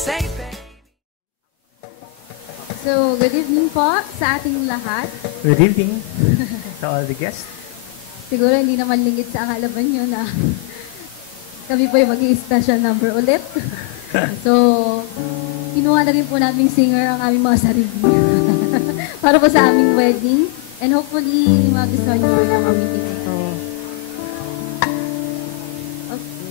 So, good evening po sa ating lahat. Good evening to all the guests. Siguro hindi naman lingid sa akalaban nyo na kami po yung mag-i-special number ulit. So, kinuha na rin po namin singer ang aming mga sarili. Para po sa aming wedding. And hopefully, magustuhan nyo rin ang aming ito. Okay.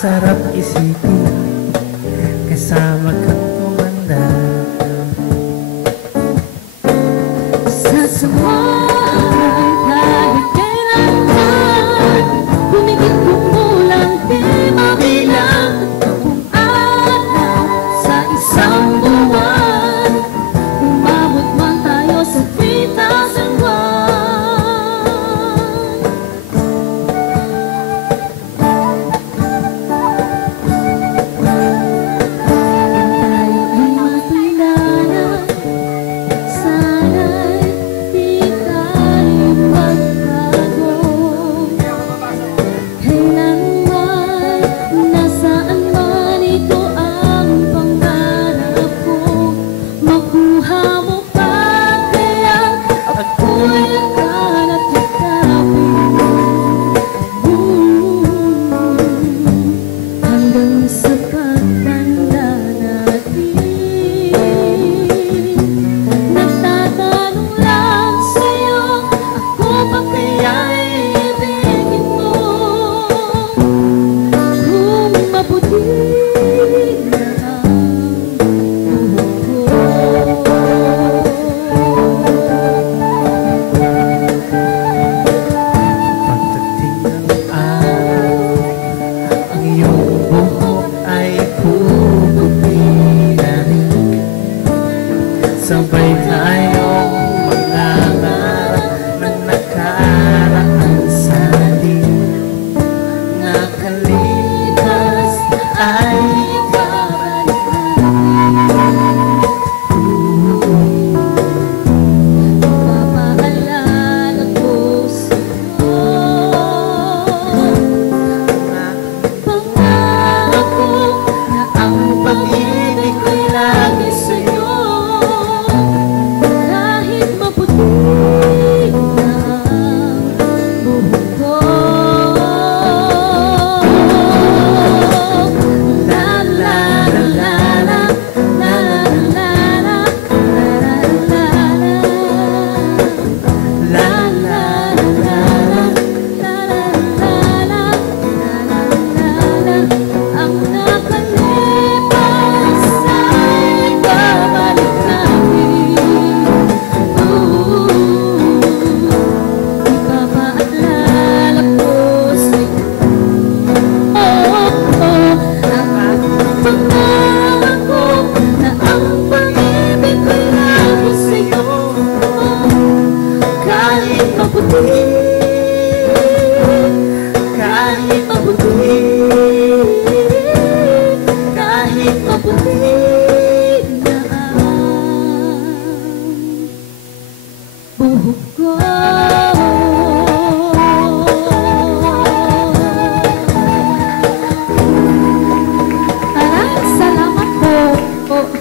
Sarap isipin, kasama kang tumanda. Sa sumay, kahit kailanman, humigit kumulang di mabilang. Kung araw sa isang buwan, umabot man tayo sa 3,001. Sabay tayong mangangarap ng nakaraan sa atin. Nakalipas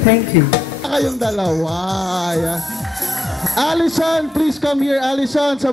Thank you. Kayong dalawa. Ayan. Allison, please come here, Allison. Sa